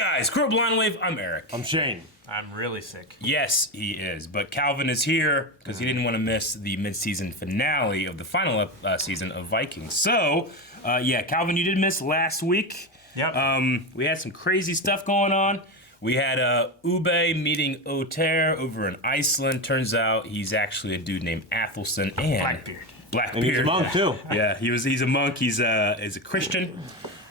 guys? Crow Blind Wave, I'm Eric. I'm Shane. I'm really sick. Yes, he is. But Calvin is here because he didn't want to miss the mid-season finale of the final season of Vikings. So, yeah, Calvin, you did miss last week. Yep. We had some crazy stuff going on. We had Ube meeting Oter over in Iceland. Turns out he's actually a dude named Athelson and Blackbeard. Blackbeard. And he's a monk too. Yeah, he's a monk. He's a Christian.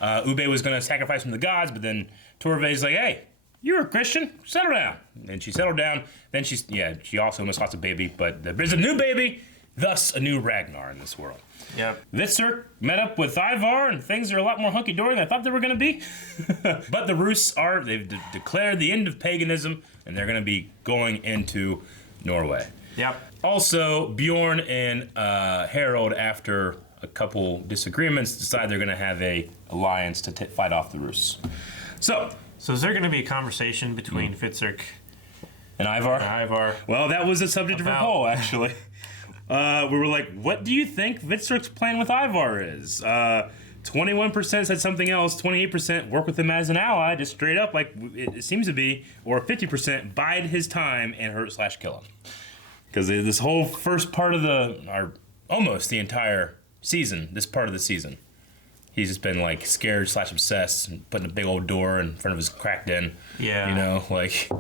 Ube was going to sacrifice from the gods, but then Torve's like, hey, you're a Christian, settle down. And she settled down. Then she also almost lost a baby, but there's a new baby, thus a new Ragnar in this world. Yep. Vitzer met up with Ivar, and things are a lot more hunky-dory than I thought they were going to be. But the Rus they've declared the end of paganism, and they're going to be going into Norway. Yep. Also, Bjorn and Harold, after a couple disagreements, decide they're going to have a alliance to fight off the Rus. So is there going to be a conversation between Fitzurk and Ivar? Well, that was the subject of our poll, actually. We were like, what do you think Fitzurk's plan with Ivar is? 21% said something else, 28% work with him as an ally, just straight up like it seems to be, or 50% bide his time and hurt/kill him. Because this whole first part of almost the entire season, this part of the season, he's just been like scared/obsessed and putting a big old door in front of his cracked in. Yeah. You know, like,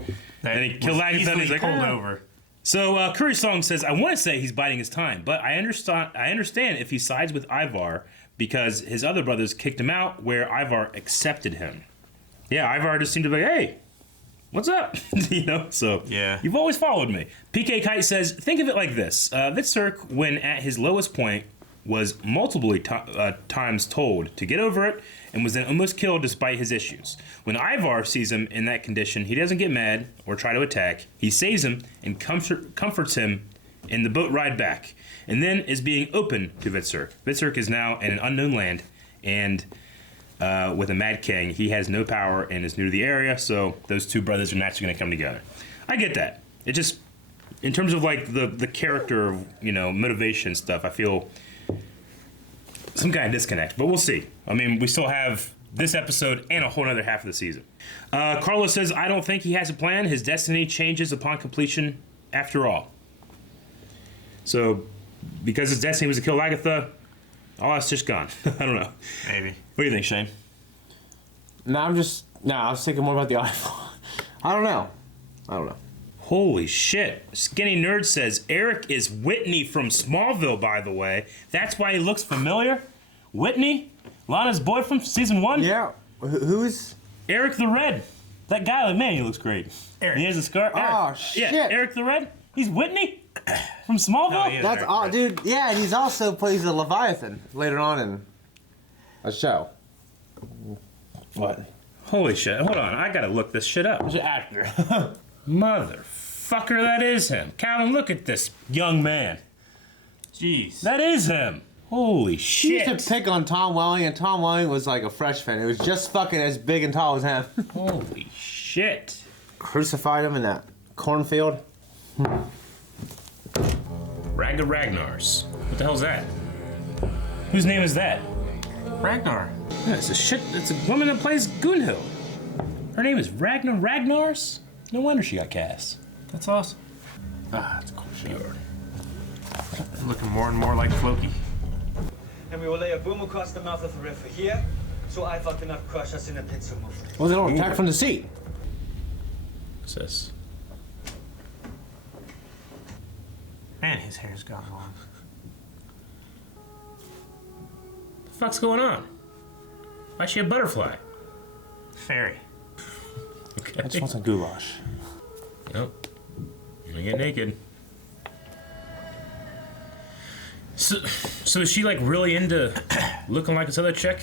and he killed Agatha and he's like, pulled over. So Curry Song says, I want to say he's biding his time, but I understand if he sides with Ivar because his other brothers kicked him out where Ivar accepted him. Yeah, Ivar just seemed to be like, hey, what's up? You know, so yeah, you've always followed me. PK Kite says, think of it like this. Vitsurk, when at his lowest point, was multiple times told to get over it and was then almost killed despite his issues. When Ivar sees him in that condition, he doesn't get mad or try to attack. He saves him and comforts him in the boat ride back, and then is being open to Vitsurk. Vitsurk is now in an unknown land, and with a Mad King, he has no power and is new to the area, so those two brothers are naturally going to come together. I get that. It just, in terms of like the character, you know, motivation stuff, I feel some kind of disconnect, but we'll see. I mean, we still have this episode and a whole other half of the season. Carlos says, I don't think he has a plan. His destiny changes upon completion after all. So, because his destiny was to kill Agatha, all that's just gone. I don't know. Maybe. What do you think, Shane? I was thinking more about the iPhone. I don't know. Holy shit. Skinny Nerd says, Eric is Whitney from Smallville, by the way. That's why he looks familiar. Whitney? Lana's boyfriend from season 1? Yeah. Who's? Eric the Red. That guy, like, man, he looks great. Eric. He has a scar. Oh, shit. Yeah, Eric the Red. He's Whitney from Smallville? No, That's all, dude. Yeah, and he's also plays a Leviathan later on in a show. What? Holy shit. Hold on. I gotta look this shit up. He's an actor. Motherfucker, that is him. Calvin, look at this young man. Jeez. That is him. Holy He shit. used to pick on Tom Welling, and Tom Welling was like a fresh fan. It was just fucking as big and tall as him. Holy shit. Crucified him in that cornfield. Ragga Ragnars. What the hell's that? Whose name is that? Ragnar. Yeah, it's a woman that plays Gunhild. Her name is Ragnar Ragnars? No wonder she got cast. That's awesome. That's cool shit. Looking more and more like Floki. And we will lay a boom across the mouth of the river here, so Ivar cannot crush us in a pincer move. Well, they don't attack from the sea. What's this? Man, his hair's gone long. The fuck's going on? Why's she a butterfly? Fairy. Okay. I just want some goulash. Nope. You're gonna get naked. So is she like really into looking like this other chick?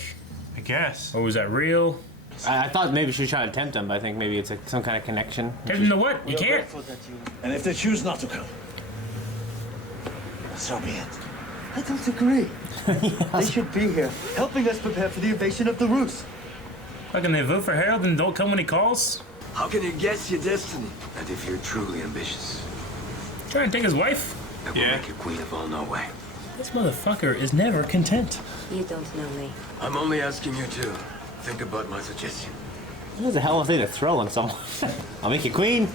I guess. Or was that real? I thought maybe she was trying to tempt him, but I think maybe it's some kind of connection. Tell them to what? You can't. And if they choose not to come, so be it. I don't agree. They should be here, helping us prepare for the invasion of the Rus. How can they vote for Harold and don't come when he calls? How can you guess your destiny? And if you're truly ambitious, Try and take his wife? that will make you queen of all Norway. This motherfucker is never content. You don't know me. I'm only asking you to think about my suggestion. That was a hell of a thing to throw on someone. I'll make you queen.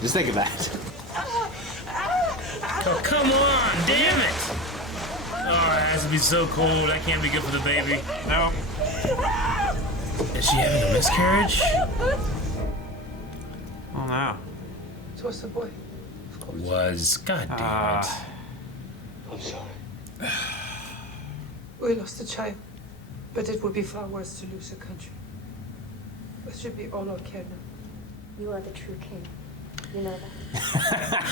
Just think about it. Oh, come on, damn it! Oh, it has to be so cold. That can't be good for the baby. No. Is she having a miscarriage? Oh no. So what's the boy? Was. God damn it. I'm sorry. We lost a child, but it would be far worse to lose a country. That should be all our care now. You are the true king. You know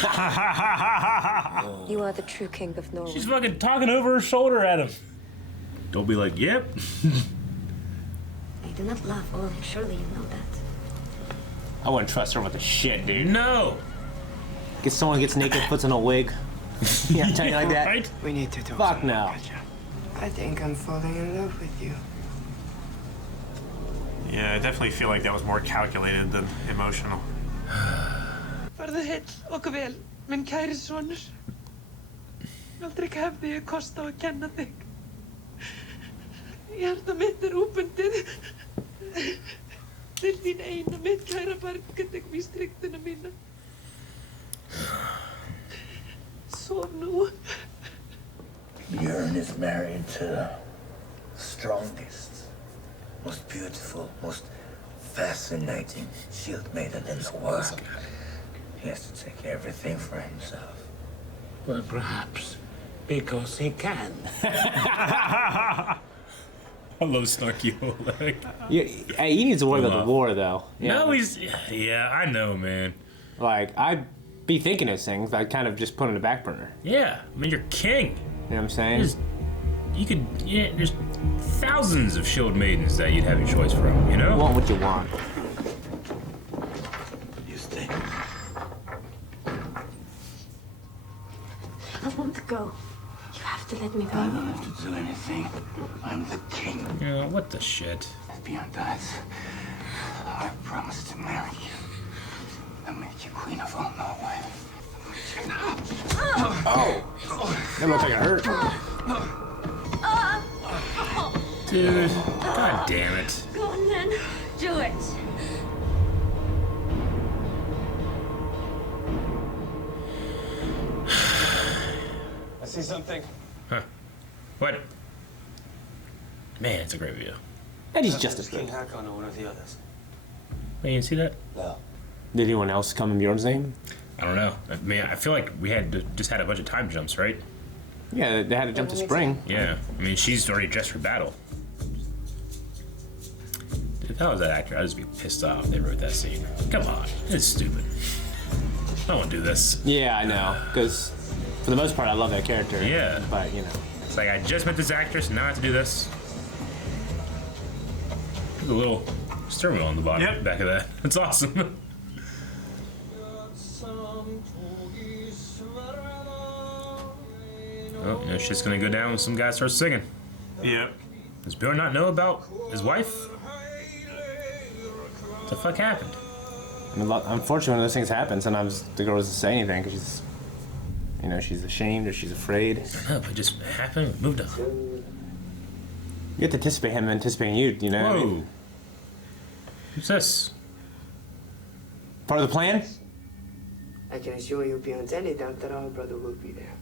that. You are the true king of Norway. She's fucking talking over her shoulder at him. Don't be like, yep. I do not love Olin. Surely you know that. I wouldn't trust her with the shit, dude. No. Get someone gets naked, puts on a wig. Yeah, tell you like that. Right? We need to talk. Fuck no. I think I'm falling in love with you. Yeah, I definitely feel like that was more calculated than emotional. Farðu heill og vel, minn kæri sonur. Aldrei hefði ég kost á að kenna þig. Hjarta mitt úbundið. Til þín eina, mitt kæra barn, get ég víst ryktina mína. Sof nú. Björn is married to the strongest, most beautiful, most fascinating shield maiden in the world. He has to take everything for himself. Well, perhaps because he can. I love Snarky Oleg. Yeah, hey, he needs to worry about the war, though. Yeah. No, he's. Yeah, I know, man. Like, I'd be thinking those things, but I'd kind of just put on the back burner. Yeah, I mean, you're king. You know what I'm saying? You could. Yeah, there's thousands of shield maidens that you'd have your choice from, you know? You want what you want. You stay. I want to go. You have to let me I go. don't have to do anything. I'm the king. Yeah, what the shit? Beyond that, I promise to marry you. I'll make you queen of all Norway. That looks like it hurt. Dude, god damn it. Go on then. Do it. I see something. Huh. What? Man, it's a great video. Eddie's just as King good. Hakon or one of the others. Wait, you didn't see that? No. Did anyone else come in Bjorn's name? I don't know. I mean, I feel like we just had a bunch of time jumps, right? Yeah, they had to jump to spring. Yeah. I mean, she's already dressed for battle. If I was that actor, I'd just be pissed off if they wrote that scene. Come on. It's stupid. I don't want to do this. Yeah, I know. Because for the most part, I love that character. Yeah. But, you know. It's like, I just met this actress, now I have to do this. There's a little steering wheel on the bottom, Yep. back of that. That's awesome. Oh, you know, shit's gonna go down when some guy starts singing. Yep. Does Bjorn not know about his wife? What the fuck happened? I mean, unfortunately, when those things happen, sometimes the girl doesn't say anything because she's, you know, she's ashamed or she's afraid. No, it just happened, moved on. You have to anticipate him anticipating you, you know? Whoa. I mean, Who's this? part of the plan? I can assure you beyond any doubt that our brother will be there.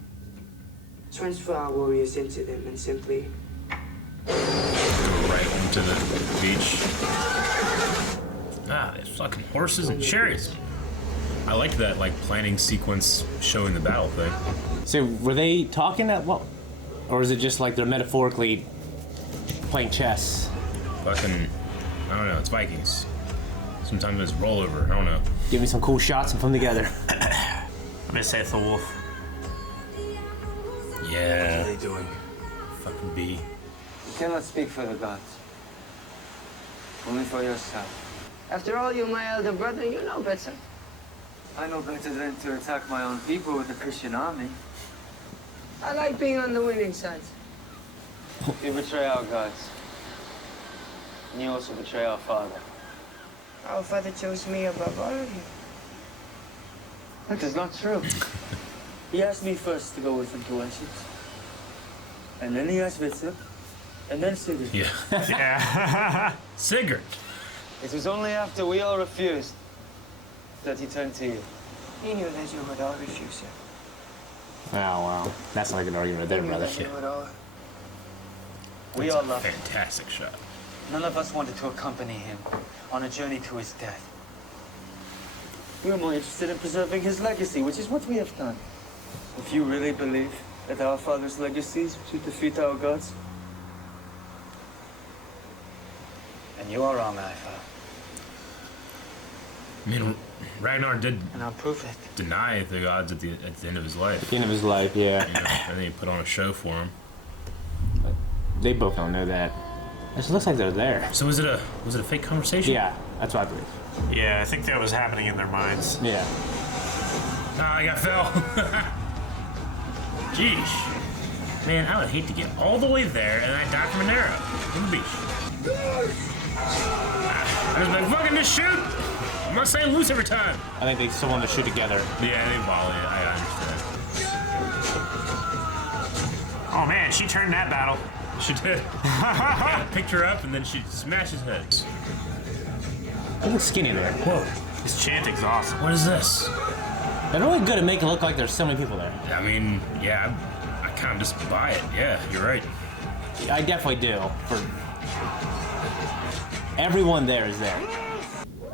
Transfer our warriors into them and simply Go right into the beach. Ah, there's fucking horses and chariots. I like that, like, planning sequence showing the battle thing. So, were they talking at what? Or is it just like they're metaphorically playing chess? Fucking, I don't know, it's Vikings. Sometimes it's rollover, I don't know. Give me some cool shots and put them together. I'm gonna say it's the wolf. Yeah. What are they doing? Fucking bee. You cannot speak for the gods. Only for yourself. After all, you're my elder brother, you know better. I know better than to attack my own people with the Christian army. I like being on the winning side. You betray our gods. And you also betray our father. Our father chose me above all of you. That is not true. He asked me first to go with him to Wessex. And then he asked Vitsa. And then Sigurd. Yeah. Yeah. Sigurd. It was only after we all refused that he turned to you. He knew that you would all refuse him. Oh, wow. That's not a good argument there, He knew brother. that you would all. We all loved him. Fantastic shot. None of us wanted to accompany him on a journey to his death. We were more interested in preserving his legacy, which is what we have done. If you really believe that our father's legacies should defeat our gods, and you are wrong, Ifa. I mean, Ragnar did And I'll prove it. deny the gods at the end of his life. At the end of his life, yeah. You know, and then he put on a show for him. They both don't know that. It just looks like they're there. So was it a fake conversation? Yeah, that's what I believe. Yeah, I think that was happening in their minds. Yeah. Ah, I got fell. Jeez. Man, I would hate to get all the way there and I die from an arrow on the beach. I was like, fucking just shoot! I'm not saying loose every time. I think they still want to shoot together. Yeah, they volley it. I understand. Oh man, she turned that battle. She did. Yeah, picked her up and then she smashed his head. They look skinny there. Whoa. His chanting's awesome. What is this? They're really good at making it look like there's so many people there. I mean, yeah, I kind of just buy it. Yeah, you're right. I definitely do. For everyone there is there.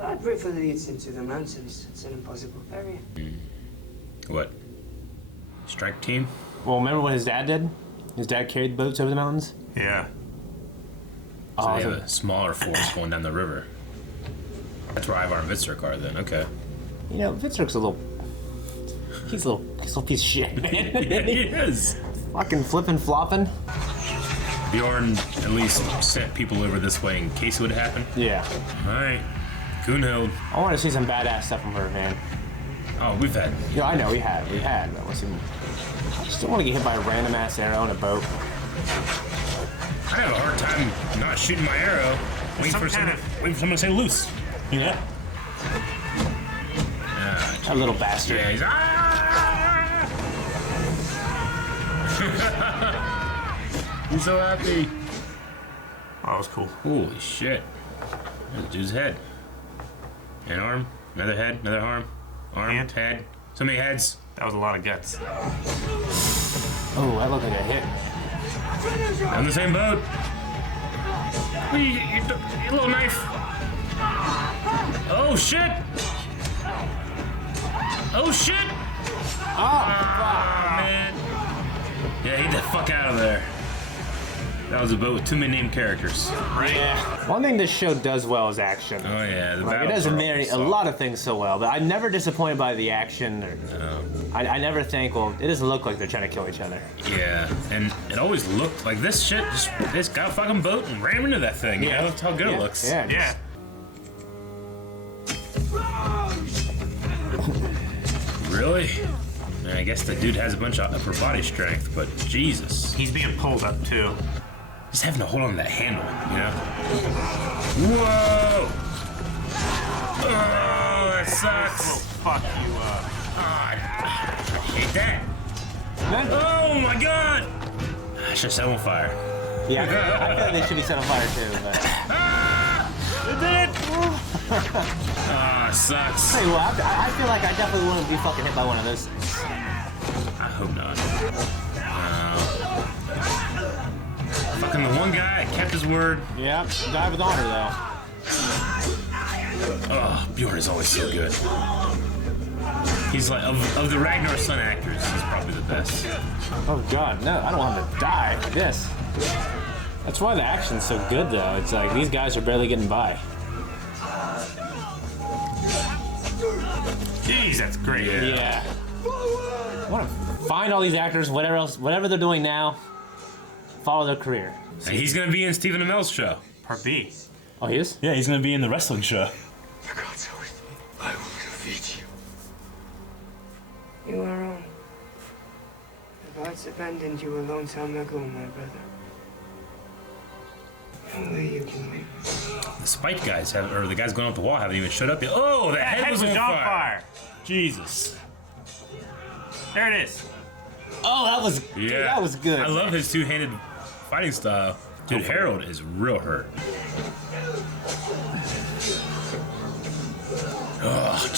I'd prefer leads into the mountains. It's an impossible area. What? Strike team? Well, remember what his dad did? His dad carried boats over the mountains. Yeah. So Oh, they so- have a smaller force going down the river. That's where Ivar and Vitzer are then. Okay. You know, Vitzerk's a little. He's a little piece of shit, man. Yeah, he is. Fucking flipping, flopping. Bjorn at least sent people over this way in case it would happen. Yeah. All right. Gunhild. I want to see some badass stuff from her, man. Oh, we've had. You know, I know we had. But I still want to get hit by a random ass arrow in a boat. I have a hard time not shooting my arrow. Waiting for someone to say loose. You know? That little bastard. Yeah, he's. He's so happy. Oh, that was cool. Holy shit. There's the dude's head. An arm, another head, another arm. Arm, Hand. head. So many heads. That was a lot of guts. Oh, that looked like a hit. On the same boat. You little knife. Oh shit! Oh shit! Ah, man. Yeah, get the fuck out of there. That was a boat with too many named characters. Right? Yeah. One thing this show does well is action. Oh yeah, the Like, it battles does are a awesome. lot of things so well, but I'm never disappointed by the action. Or, I never think, well, it doesn't look like they're trying to kill each other. Yeah, and it always looked like this shit just got a fucking boat and ran into that thing. You know, that's how good it looks. Yeah. Yeah. Really? I guess the dude has a bunch of upper body strength, but Jesus. He's being pulled up too. Just having to hold on to that handle, you know? Whoa! Oh, that sucks. Well, fuck you up. I hate that. Oh my god! I should set on fire. Yeah, I feel like they should be set on fire too. But Ah! It did! Ah, sucks. tell you what, I feel like I definitely wouldn't be fucking hit by one of those things. I hope not. Fucking the one guy kept his word. Yeah, die with honor though. Oh, Bjorn is always so good. He's like, of the Ragnar son actors, he's probably the best. Oh god, no, I don't want him to die like this. That's why the action's so good though. It's like these guys are barely getting by. Jeez, that's great. Yeah. I want to find all these actors, whatever they're doing now, follow their career. And he's gonna be in Stephen Amell's show. Part B. Oh, he is? Yeah, he's gonna be in the wrestling show. The gods are with me. I will defeat you. You are wrong. The gods abandoned you a long time ago, my brother. No way you can win. The spike guys or the guys going up the wall haven't even showed up yet. Oh, the head was on fire. Jesus. There it is. Oh, that was Yeah, that was good. I love his two-handed fighting style. Dude, Harold is real hurt.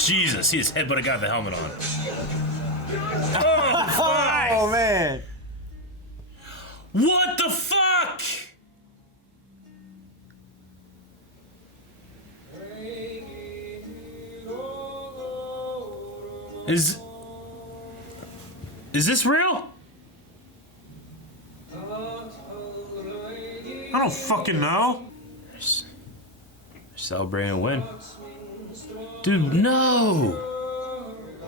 Jesus, he just headbutted a guy with the helmet on. Oh, fuck! Oh, man. What the fuck? Is this real? I don't fucking know. Celebrating a win. Dude, no!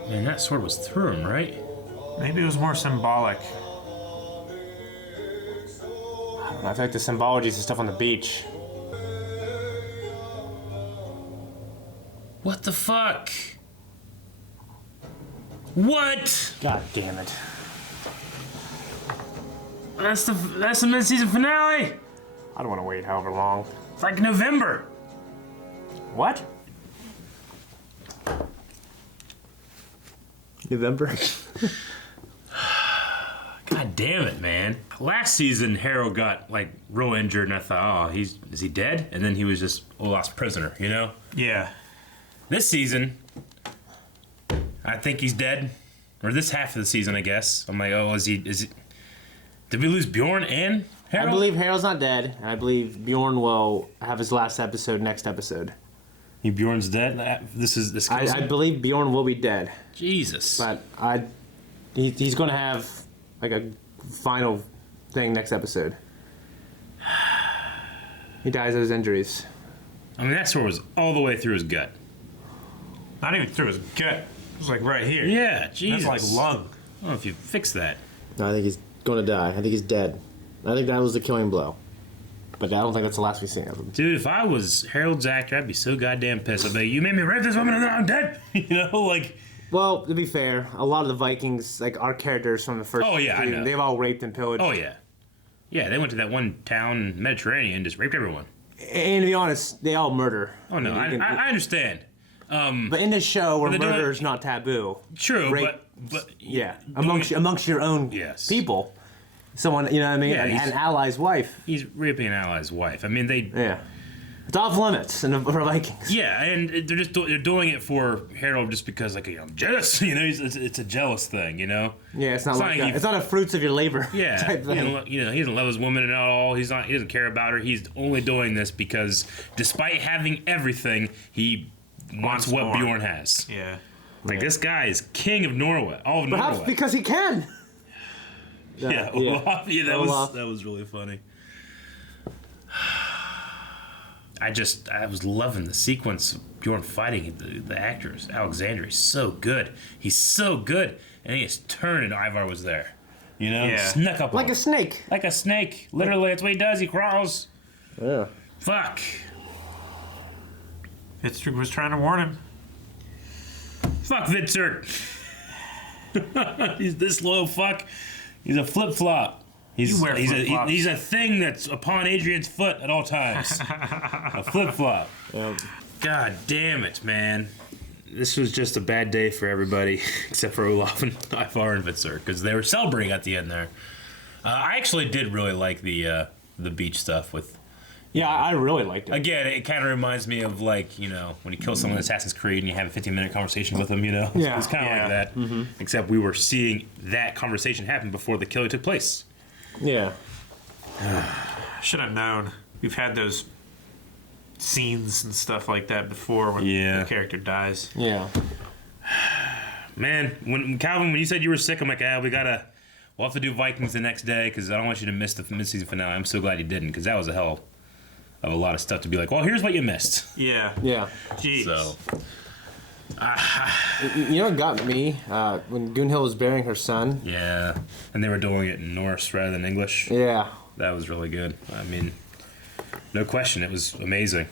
Man, that sword was through him, right? Maybe it was more symbolic. I feel like the symbology is the stuff on the beach. What the fuck? What? God damn it. That's the mid-season finale. I don't want to wait however long. It's like November. What? November? God damn it, man. Last season, Harold got like real injured, and I thought, oh, is he dead? And then he was just a lost prisoner, you know? Yeah. This season, I think he's dead. Or this half of the season, I guess. I'm like, oh, is he? Did we lose Bjorn and Harold? I believe Harold's not dead. I believe Bjorn will have his last episode next episode. Bjorn's dead? This I believe Bjorn will be dead. Jesus. But he's going to have like a final thing next episode. He dies of his injuries. I mean, that sword was all the way through his gut. Not even through his gut. It was like right here. Yeah, Jesus. That's like lung. I don't know if you fix that. No, I think he's going to die. I think he's dead. I think that was the killing blow. But I don't think that's the last we've seen of him. Dude, if I was Harold's actor, I'd be so goddamn pissed. I'd be like, you made me rape this woman and then I'm dead. You know, like... Well, to be fair, a lot of the Vikings, like our characters from the first I season, know. they've all raped and pillaged. Oh, yeah. Yeah, they went to that one town in the Mediterranean and just raped everyone. And to be honest, they all murder. Oh, no, I understand. But in this show, where murder is not taboo. True, rape, but yeah, amongst your own people. Someone, you know what I mean? Yeah, an ally's wife. He's raping an ally's wife. I mean, Yeah. It's off limits for Vikings. Yeah, and they're doing it for Harold just because, like, I'm jealous. You know, it's a jealous thing. You know. Yeah, it's not it's not a fruits of your labor. Yeah, type thing. he doesn't love his woman at all. He doesn't care about her. He's only doing this because, despite having everything, he wants what more. Bjorn has. Yeah. Like this guy is king of Norway. All of Perhaps Norway. because he can. Yeah, Olaf. Yeah, that was really funny. I was loving the sequence of Bjorn fighting the actors. Alexander, he's so good. He's so good. And he just turned and Ivar was there. You know? Yeah. Snuck up Like on a him. snake. Like a snake. Literally, that's what he does. He crawls. Yeah. Fuck. Fitzgerald was trying to warn him. Fuck Vitzer. He's this low fuck. He's a flip-flop. He's a thing that's upon Adrian's foot at all times. A flip-flop. God damn it, man. This was just a bad day for everybody, except for Olaf and Ivar and Vitzer, because they were celebrating at the end there. I actually did really like the beach stuff with... Yeah, I really liked it. Again, it kind of reminds me of, like, you know, when you kill someone in Assassin's Creed and you have a 15-minute conversation with them, you know? Yeah. It's kind of like that, except we were seeing that conversation happen before the killing took place. Yeah. Should have known. We've had those scenes and stuff like that before when the character dies. Yeah. Man, Calvin, when you said you were sick, I'm like, we'll have to do Vikings the next day because I don't want you to miss the mid-season finale. I'm so glad you didn't because that was a hell of a lot of stuff to be like, well, here's what you missed. Yeah. Yeah. Jeez. So, You know what got me? When Gunhild was burying her son. yeah. And they were doing it in Norse rather than English. Yeah. That was really good. I mean, no question. It was amazing.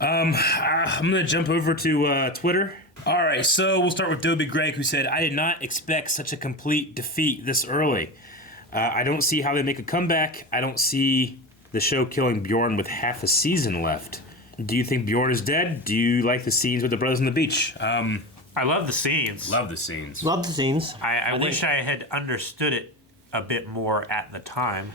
I'm going to jump over to Twitter. All right, so we'll start with Dobie Greg, who said, I did not expect such a complete defeat this early. I don't see how they make a comeback. I don't see the show killing Bjorn with half a season left. Do you think Bjorn is dead? Do you like the scenes with the brothers on the beach? I love the scenes. Love the scenes. Love the scenes. I wish I had understood it a bit more at the time.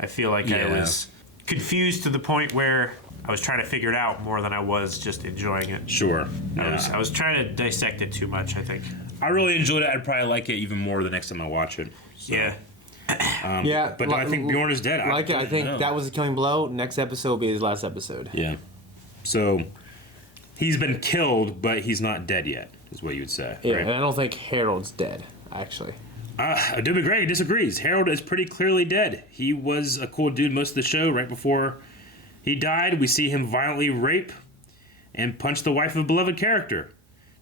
I feel like I was confused to the point where I was trying to figure it out more than I was just enjoying it. Sure. I was trying to dissect it too much, I think. I really enjoyed it. I'd probably like it even more the next time I watch it. So. Yeah. But I think Bjorn is dead. I think that was a killing blow. Next episode will be his last episode. Yeah. So he's been killed, but he's not dead yet, is what you would say. Yeah, right? and I don't think Harold's dead, actually. Adobe Gray disagrees. Harold is pretty clearly dead. He was a cool dude most of the show. Right before he died, we see him violently rape and punch the wife of a beloved character.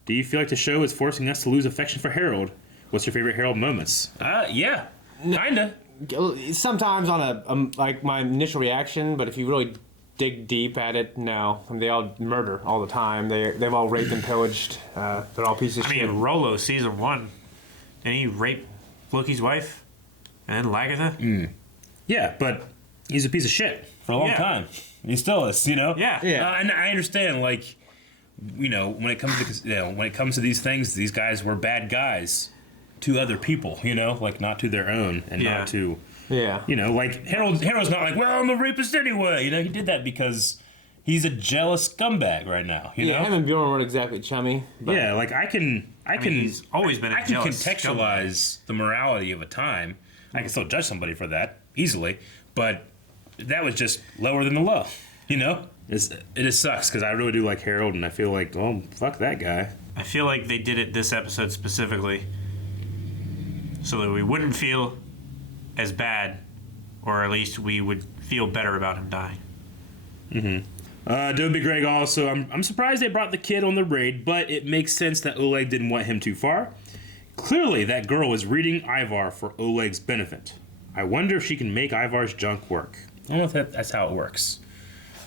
Do you feel like the show is forcing us to lose affection for Harold? What's your favorite Harold moments? Yeah, kinda. Sometimes on a like my initial reaction, but if you really dig deep at it, no. They all murder all the time. They've all raped and pillaged. They're all pieces of shit. I mean, Rollo, season 1, and he raped Loki's wife and then Lagatha. Yeah, but he's a piece of shit for a long time. He still is, you know. Yeah. And I understand, like, you know, when it comes to these things, these guys were bad guys to other people, you know, like not to their own and not to. Yeah. You know, like Harold's not like, well, I'm a rapist anyway. You know, he did that because he's a jealous scumbag right now. You know, him and Bjorn weren't exactly chummy. But yeah, like I can. He's always been. I can contextualize the morality of a time. I can still judge somebody for that easily, but that was just lower than the low. You know, it just sucks because I really do like Harold, and I feel like, oh, fuck that guy. I feel like they did it this episode specifically so that we wouldn't feel as bad, or at least we would feel better about him dying. Dobie Greg also, I'm surprised they brought the kid on the raid, but it makes sense that Oleg didn't want him too far. Clearly, that girl is reading Ivar for Oleg's benefit. I wonder if she can make Ivar's junk work. I don't know if that's how it works.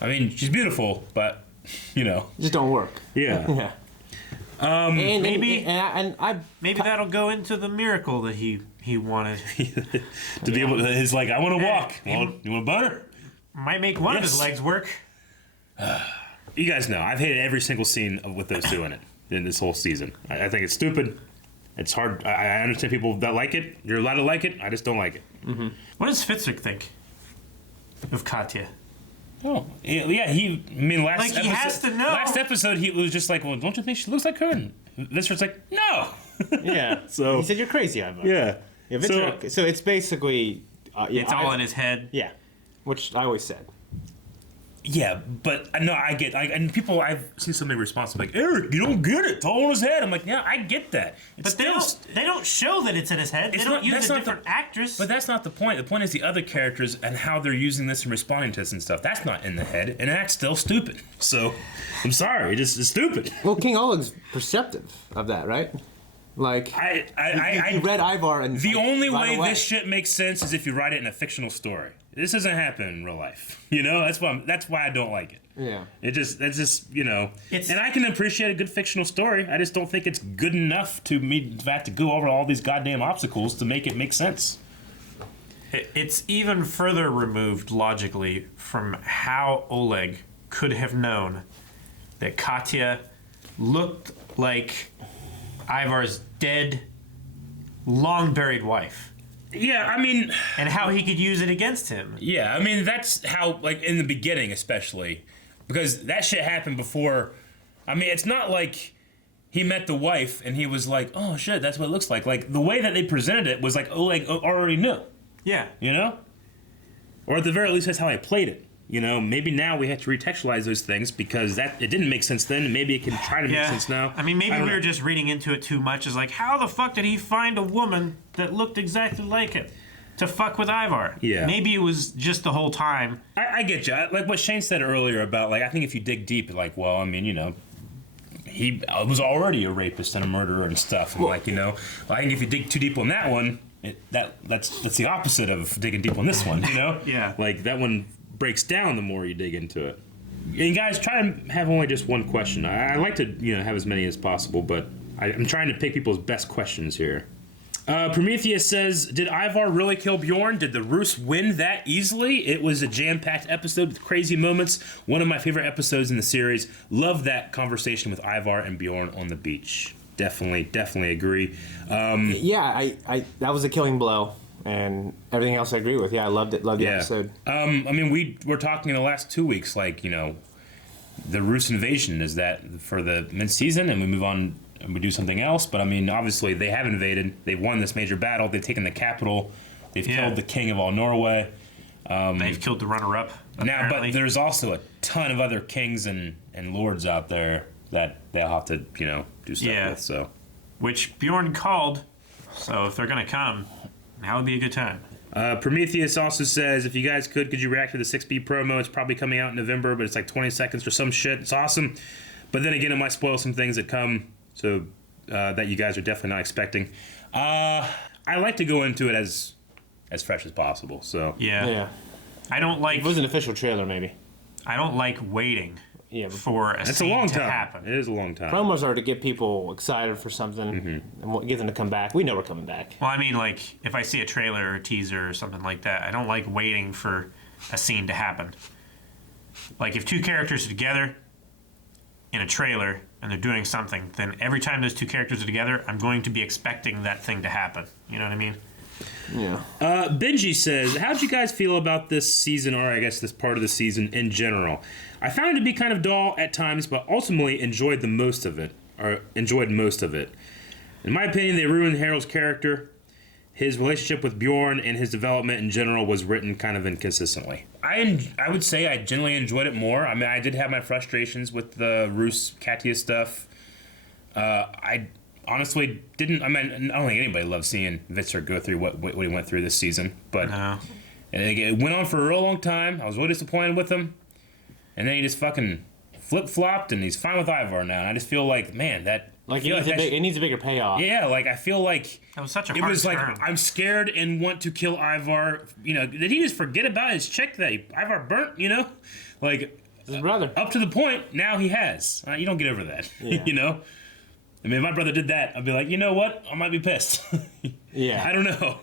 I mean, she's beautiful, but, you know. Just don't work. Yeah. Maybe I that'll go into the miracle that he wanted. To be able to, he's like, I want to walk. Well, you want butter? Might make one of his legs work. You guys know, I've hated every single scene with those two in it in this whole season. I think it's stupid. It's hard. I understand people that like it. You're allowed to like it. I just don't like it. What does Fitzek think of Katya? Oh, yeah. He episode, has to know. Last episode, he was just like, well, don't you think she looks like her? And Viscer's like, no. Yeah. So he said, you're crazy, Ivar. Yeah. So it's basically... it's all in his head. Yeah. Which I always said. Yeah, but no, I get, and people, I've seen so many responses like, Eric, you don't get it. It's all in his head. I'm like, yeah, I get that. But they don't show that it's in his head. They don't use a different actress. But that's not the point. The point is the other characters and how they're using this and responding to this and stuff. That's not in the head, and that's still stupid. So, I'm sorry, it's stupid. Well, King Oleg's perceptive of that, right? Like, he read Ivar and... The only way this shit makes sense is if you write it in a fictional story. This doesn't happen in real life. You know, that's why I don't like it. Yeah. That's just, you know, and I can appreciate a good fictional story. I just don't think it's good enough to me to have to go over all these goddamn obstacles to make it make sense. It's even further removed logically from how Oleg could have known that Katya looked like Ivar's dead, long buried wife. Yeah, I mean... And how he could use it against him. Yeah, I mean, that's how, like, in the beginning especially, because that shit happened before... I mean, it's not like he met the wife and he was like, oh, shit, that's what it looks like. Like, the way that they presented it was like Oleg already knew. Yeah. You know? Or at the very least, that's how I played it. You know, maybe now we have to retextualize those things because it didn't make sense then, and maybe it can try to make sense now. I mean, maybe we were just reading into it too much. It's like, how the fuck did he find a woman that looked exactly like him to fuck with Ivar? Yeah. Maybe it was just the whole time. I get you. Like what Shane said earlier about, like, I think if you dig deep, like, well, I mean, you know, he was already a rapist and a murderer and stuff. And, like, you know, I think if you dig too deep on that one, that's the opposite of digging deep on this one, you know? Yeah. Like, that one breaks down the more you dig into it. And guys, try to have only just one question. I like to, you know, have as many as possible, but I'm trying to pick people's best questions here. Prometheus says, did Ivar really kill Bjorn? Did the Rus win that easily? It was a jam-packed episode with crazy moments. One of my favorite episodes in the series. Love that conversation with Ivar and Bjorn on the beach. Definitely agree. I that was a killing blow. And everything else I agree with. Yeah, I loved it. Loved the episode. I mean, we were talking in the last 2 weeks, like, you know, the Rus invasion? Is that for the mid-season and we move on and we do something else? But I mean, obviously they have invaded. They've won this major battle. They've taken the capital. They've killed the king of all Norway. They've killed the runner-up. Now, apparently. but there's also a ton of other kings and lords out there that they'll have to, do stuff with. So, which Bjorn called. So if they're gonna come, now would be a good time. Prometheus also says, if you guys could you react to the 6B promo? It's probably coming out in November, but it's like 20 seconds or some shit. It's awesome. But then again, it might spoil some things that come, so that you guys are definitely not expecting. I like to go into it as fresh as possible. So yeah. I don't like. It was an official trailer, maybe. I don't like waiting. Yeah, for a it's scene a long to time. happen. It is a long time. Promos are to get people excited for something and get them to come back. We know we're coming back. Well, I mean, like, if I see a trailer or a teaser or something like that, I don't like waiting for a scene to happen. Like, if two characters are together in a trailer and they're doing something, then every time those two characters are together, I'm going to be expecting that thing to happen. You know what I mean? Yeah. Benji says, how'd you guys feel about this season, or I guess this part of the season in general? I found it to be kind of dull at times, but ultimately enjoyed most of it. In my opinion, they ruined Harold's character. His relationship with Bjorn and his development in general was written kind of inconsistently. I would say I generally enjoyed it more. I mean, I did have my frustrations with the Rus Katia stuff. I honestly didn't. I mean, I don't think anybody loved seeing Vitzer go through what he went through this season. But and it went on for a real long time. I was really disappointed with him. And then he just fucking flip-flopped, and he's fine with Ivar now. And I just feel like, man, that... Like, it needs a bigger payoff. Yeah, like, I feel like... That was such a hard It was turn. like, I'm scared and want to kill Ivar. Did he just forget about his chick that Ivar burnt, Like, his brother. Up to the point, now he has. You don't get over that, Yeah. I mean, if my brother did that, I'd be like, you know what? I might be pissed. Yeah. I don't know.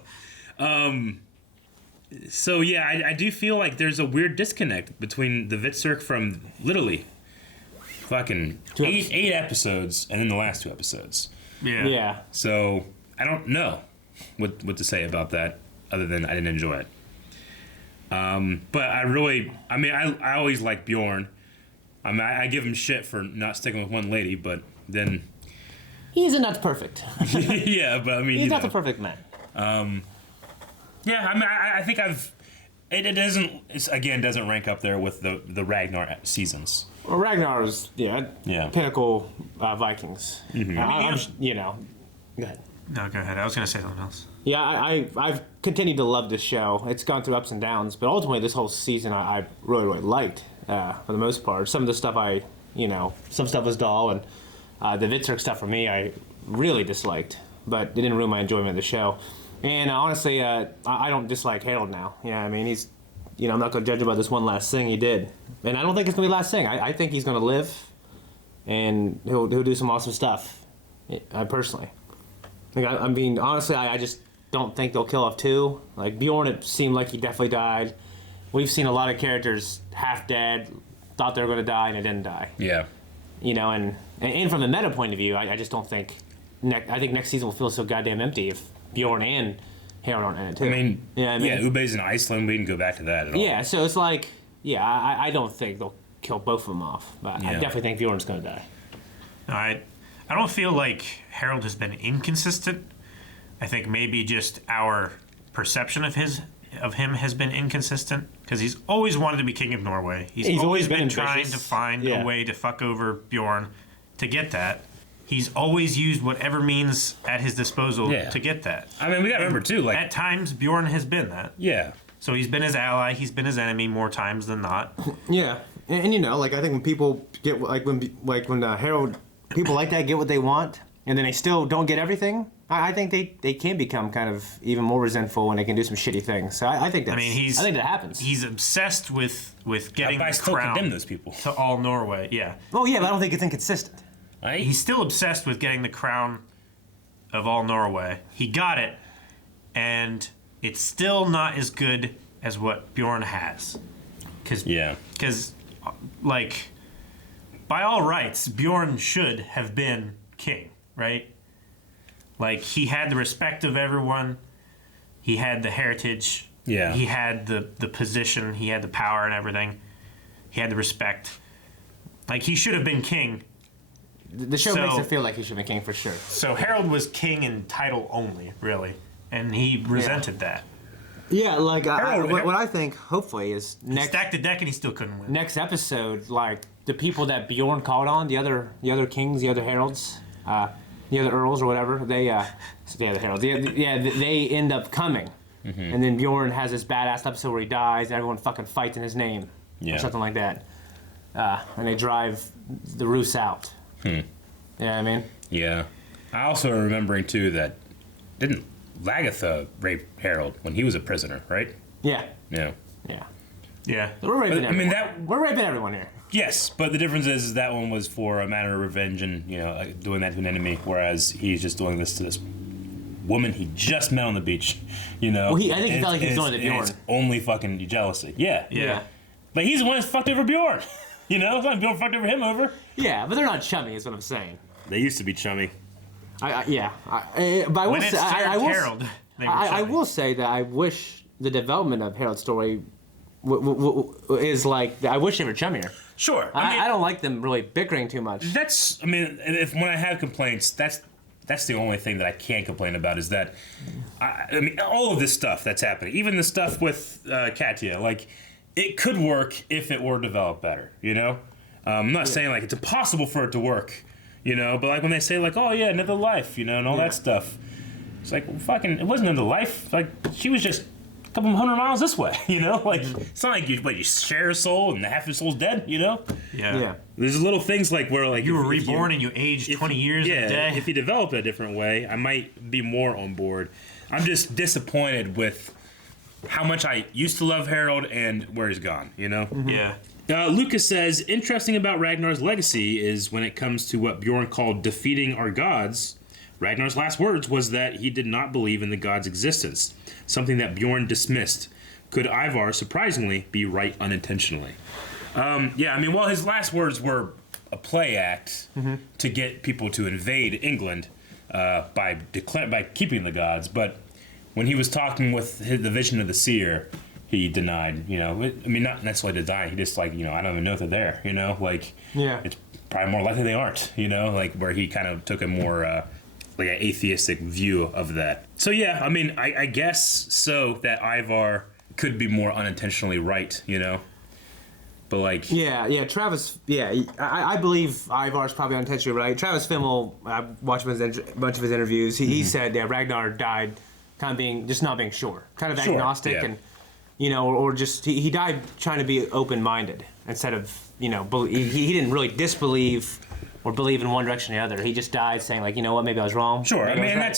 So yeah, I do feel like there's a weird disconnect between the Vitzerk from literally fucking eight episodes and then the last 2 episodes. Yeah. So I don't know what to say about that other than I didn't enjoy it. But I always like Bjorn. I mean, I give him shit for not sticking with one lady, but then He's not perfect. yeah, but I mean, He's not the perfect man. Yeah, I mean, I think it doesn't rank up there with the Ragnar seasons. Well, Ragnar is, pinnacle Vikings. Mm-hmm. Go ahead. No, go ahead. I was going to say something else. Yeah, I've continued to love this show. It's gone through ups and downs, but ultimately this whole season I really, really liked for the most part. Some of the stuff some stuff was dull, and the Vitzerk stuff for me I really disliked, but it didn't ruin my enjoyment of the show. And honestly, I don't dislike Harold now. Yeah, I mean, he's, I'm not going to judge about this one last thing he did. And I don't think it's going to be the last thing. I think he's going to live, and he'll do some awesome stuff, personally. Like, honestly, I just don't think they'll kill off 2. Like, Bjorn, it seemed like he definitely died. We've seen a lot of characters half dead, thought they were going to die, and they didn't die. Yeah. And from the meta point of view, I just don't think... I think next season will feel so goddamn empty if Bjorn and Harold aren't in it, too. I mean, yeah, Ube's in Iceland. We didn't go back to that at all. Yeah, so it's like... Yeah, I don't think they'll kill both of them off. But I definitely think Bjorn's going to die. I don't feel like Harold has been inconsistent. I think maybe just our perception of him has been inconsistent, because he's always wanted to be king of Norway. He's always been trying to find a way to fuck over Bjorn to get that. He's always used whatever means at his disposal to get that. I mean, we gotta remember too, like, at times Bjorn has been that. Yeah. So he's been his ally, he's been his enemy more times than not. Yeah, and I think when people get when Harold, people like that get what they want, and then they still don't get everything. I think they can become kind of even more resentful when they can do some shitty things. So I think that's. I think that happens. He's obsessed with getting I the still crown condemn those people to all Norway. Yeah. Oh yeah, but I don't think it's inconsistent. He's still obsessed with getting the crown of all Norway. He got it, and it's still not as good as what Bjorn has. Because, like, by all rights, Bjorn should have been king, right? Like, he had the respect of everyone. He had the heritage. Yeah. He had the position. He had the power and everything. He had the respect. Like, he should have been king. The show makes it feel like he should be king for sure. So Harold was king in title only, really, and he resented that. Yeah, like what I think, hopefully, is He stacked the deck and he still couldn't win. next episode, like the people that Bjorn called on, the other kings, the other heralds, the other earls or whatever, they the heralds, they end up coming, and then Bjorn has this badass episode where he dies and everyone fucking fights in his name, or something like that, and they drive the Roos out. You know what I mean? Yeah. I also am remembering too that didn't Lagatha rape Harold when he was a prisoner, right? Yeah. Yeah. Yeah. Yeah. We're raping I mean, everyone. We're raping everyone here. Yes, but the difference is that one was for a matter of revenge and, like doing that to an enemy, whereas he's just doing this to this woman he just met on the beach, Well, I think he felt like he was doing it to Bjorn. It's only fucking jealousy. Yeah. Yeah. But he's the one that's fucked over Bjorn. It's not Bjorn fucked over him over. Yeah, but they're not chummy, is what I'm saying. They used to be chummy. But I will When it say, served Harold, they were I chummy. will say that I wish the development of Harold's story is like, I wish they were chummier. Sure. I don't like them really bickering too much. When I have complaints, that's the only thing that I can complain about is that, all of this stuff that's happening, even the stuff with Katya, like, it could work if it were developed better, I'm not saying, like, it's impossible for it to work, but, like, when they say, like, oh, yeah, another life, and all that stuff, it's like, well, fucking, it wasn't another life. Like, she was just a couple hundred miles this way, Like, it's not like you share a soul and half your soul's dead, Yeah. There's little things like where like You were reborn and you aged 20 years in a day. If you develop it a different way, I might be more on board. I'm just disappointed with how much I used to love Harold and where he's gone, Yeah. Lucas says, interesting about Ragnar's legacy is when it comes to what Bjorn called defeating our gods, Ragnar's last words was that he did not believe in the gods' existence, something that Bjorn dismissed. Could Ivar, surprisingly, be right unintentionally? Well, his last words were a play act to get people to invade England by keeping the gods, but when he was talking with the vision of the seer, he denied, not necessarily denied, he just like, I don't even know if they're there, it's probably more likely they aren't, where he kind of took a more, like an atheistic view of that. So yeah, I guess so that Ivar could be more unintentionally right, but like... Travis, I believe Ivar's probably unintentionally right. Travis Fimmel, I watched a bunch of his interviews, he said Ragnar died kind of not being sure, kind of agnostic and, or just, he died trying to be open-minded instead of, he didn't really disbelieve or believe in one direction or the other. He just died saying, like, maybe I was wrong. Sure, Right.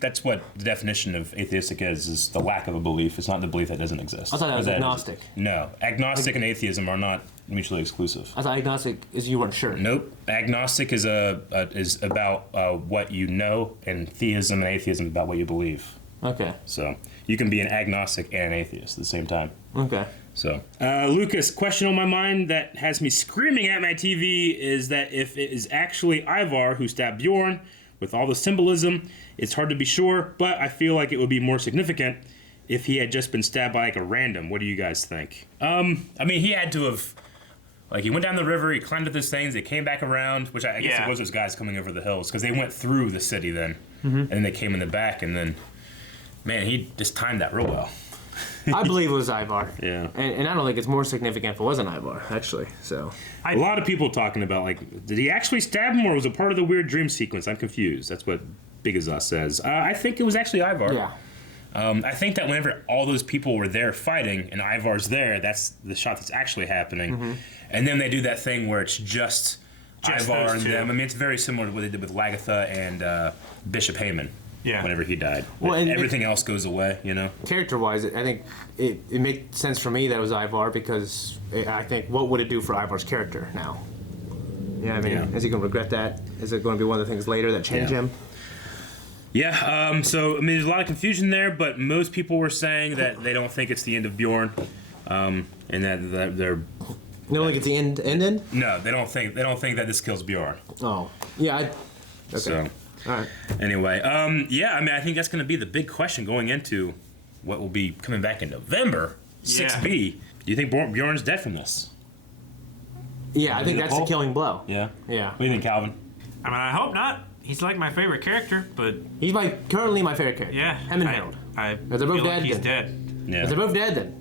that's what the definition of atheistic is the lack of a belief. It's not the belief that doesn't exist. I thought that was agnostic. No, agnostic and atheism are not mutually exclusive. I thought agnostic is you weren't sure. Nope. Agnostic is is about what you know, and theism and atheism is about what you believe. Okay. So you can be an agnostic and an atheist at the same time. Okay. So, Lucas, question on my mind that has me screaming at my TV is that if it is actually Ivar who stabbed Bjorn, with all the symbolism, it's hard to be sure, but I feel like it would be more significant if he had just been stabbed by like a random. What do you guys think? He had to have, like, he went down the river, he climbed up those things, they came back around, which I guess it was those guys coming over the hills, because they went through the city then, and then they came in the back, and then, man, he just timed that real well. I believe it was Ivar. Yeah. And I don't think it's more significant if it wasn't Ivar, actually. So a lot of people talking about, like, did he actually stab him, or was it part of the weird dream sequence? I'm confused. That's what Big Azaz says. I think it was actually Ivar. Yeah. I think that whenever all those people were there fighting, and Ivar's there, that's the shot that's actually happening. And then they do that thing where it's just Ivar and them. It's very similar to what they did with Lagatha and Bishop Hayman. Yeah. Whenever he died. Well, and everything else goes away, Character-wise, I think it made sense for me that it was Ivar, because I think, what would it do for Ivar's character now? Yeah, is he going to regret that? Is it going to be one of the things later that change him? Yeah, there's a lot of confusion there, but most people were saying that they don't think it's the end of Bjorn, and that they're... You don't think it's the end? No, they don't think that this kills Bjorn. Oh, yeah. Okay. So... All right. Anyway, I think that's going to be the big question going into what will be coming back in November, 6B. Do you think Bjorn's dead from this? Yeah, I think that's the killing blow. Yeah. Yeah. What do you think, Calvin? I mean, I hope not. He's like my favorite character, but He's currently my favorite character. yeah. Him and Harold. I they're both feel like dead, he's then. dead. Yeah. If they're both dead, then.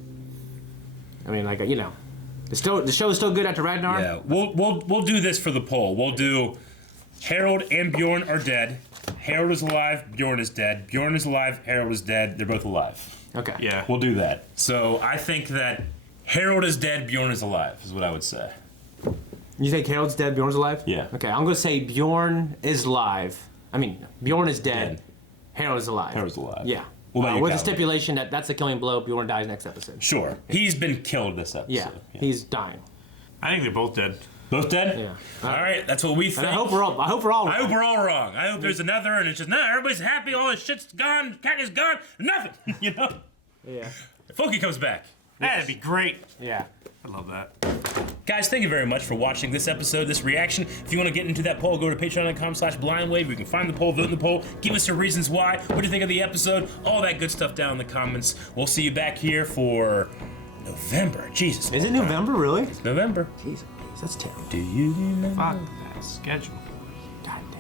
I mean, like, you know. The show is still good after Ragnar. Yeah. We'll do this for the poll. We'll do Harold and Bjorn are dead. Harold is alive. Bjorn is dead. Bjorn is alive. Harold is dead. They're both alive. Okay. Yeah. We'll do that. So I think that Harold is dead. Bjorn is alive. Is what I would say. You think Harold's dead, Bjorn's alive? Yeah. Okay, I'm gonna say Bjorn is alive. I mean, Bjorn is dead. Dead. Harold is alive. Harold's alive. Yeah. What about you, with the Calvin? stipulation that that's the killing blow. Bjorn dies next episode. Sure. He's been killed this episode. Yeah. He's dying. I think they're both dead. Both dead? Yeah. All right. That's what we think. And I hope we're all. I hope we're all. I hope we're all wrong. I hope there's another, and it's just no. Everybody's happy. All this shit's gone. Katya's gone. Nothing. You know. Yeah. Folky comes back. That'd be great. Yeah. I love that. Guys, thank you very much for watching this episode, this reaction. If you want to get into that poll, go to patreon.com/blindwave. You can find the poll, vote in the poll, give us your reasons why, what do you think of the episode, all that good stuff down in the comments. We'll see you back here for November. Jesus. Is it November, really? It's November. Jesus, that's terrible. Do you remember? Fuck that schedule. God damn.